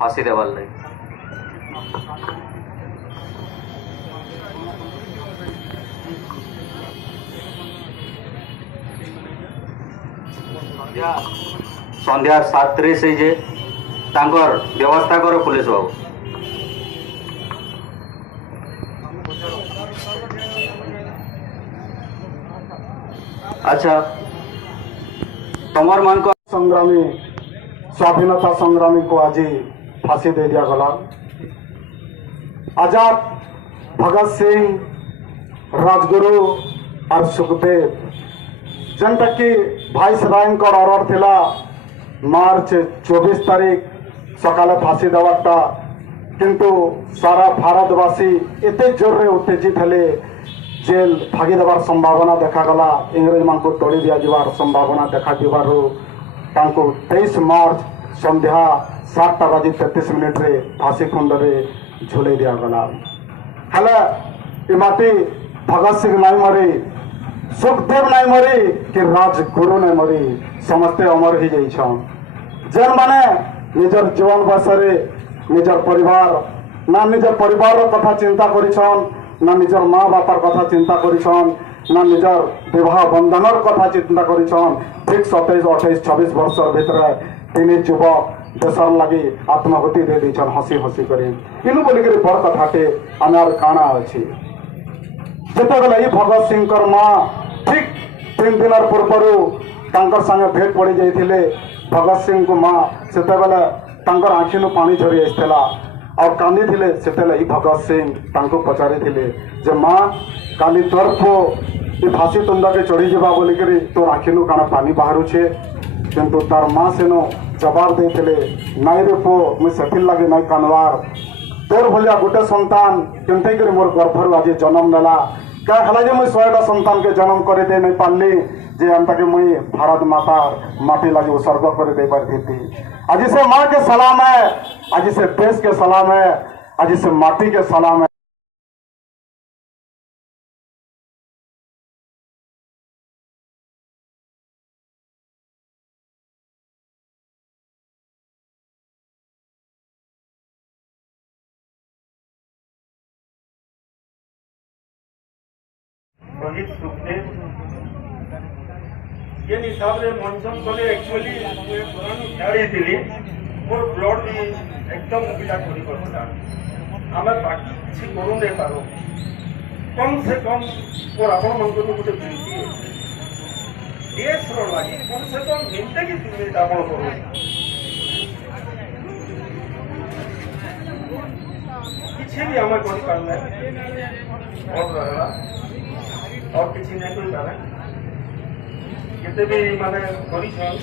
फांसी देवार लगे। संध्या 7:30 जे तांकर व्यवस्था करो पुलिस बाबू। अच्छा तमर मान को संग्रामी स्वाधीनता संग्रामी को आज फांसी दे दिया गला। आजाद भगत सिंह, राजगुरु और सुखदेव जनता की भाईस राय ऑर्डर थिला मार्च 24 तारीख सकाले फांसी देवाटा, किंतु सारा भारतवासी एते जोर रे उत्तेजित हेले जेल भागी देवार संभावना देखागला। इंग्रेज मान को तोड़ी दिया जीवार संभावना देखा जीवारू 23 मार्च संध्या 7:33 रे फांसी कुंड रे झुले दिया गला। हेले इमाती भगत सिंह नाई मरी, सुखदेव नाई मरी कि राजगुरु नाई मरी, समस्ते अमर ही जाइछन। जेन माने निजर जीवन बसरे निजर परिवार ना निजर परिवार कथा चिंता करिछन, ना निजर माँ बापार कथा चिंता करिछन, ना निजर विवाह बंधनर कथा चिंता करिछन। ठीक 27, 28, 26 वर्षर भितर तीन युवक देशर लगी आत्माहुति दे दीछन हसी हसी करी। इनु बोलिक बड़ कथाटे आमार काना अच्छी। जितेबले भगत सिंह माँ ठीक 3 दिन पूर्व तांकर संगे भेट पड़ी जाइथिले भगत सिंह को माँ सेतेबले तांकर आँखिनु पानी झरी आइसला और कांदी थिले। सेतेले भगत सिंह तांको पचारि थिले जे माँ काली तोर पो ये फांसी तुंड के चढ़ी जावा बोलिक तोर आँखिनु काना पानी बाहर छे, किंतु तार माँ सेनो जवाब देते नाई रे पो मुझे सेथिर लगे नाई कानवार, तोर भलिया गोटे संतान केमते कर मोर गर्भर आज जन्म नेला। क्या हला जे मुझे 100टा संतान के जन्म करे दे नहीं पारली जे अंत के मुई भारत माता माटी लगे उत्सर्ग करे दे पारती थी। आज से माँ के सलाम है, आज से देश के सलाम है, आज से माटी के सलाम है। शहीद सुखदेव ये हिसाब से मंचन कले एक्चुअली झाड़ी थी मोर ब्लड भी एकदम पिला करी करता आमे बाकी किसी करू नहीं पारो। कम से कम मोर आपण मन को गोटे विनती है देश रो लागी कम से कम मिनटे की मिनट आपण करो। किसी भी आमे करी पारले और रहला और किसी नहीं कोई पारे केते भी माने करिछन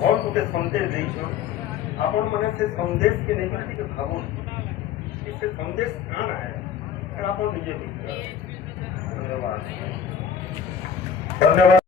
और गोटे संदेश देइछन। आपण माने से संदेश के नहीं करती के भावो कि से संदेश काना है आपण निजे भी। धन्यवाद।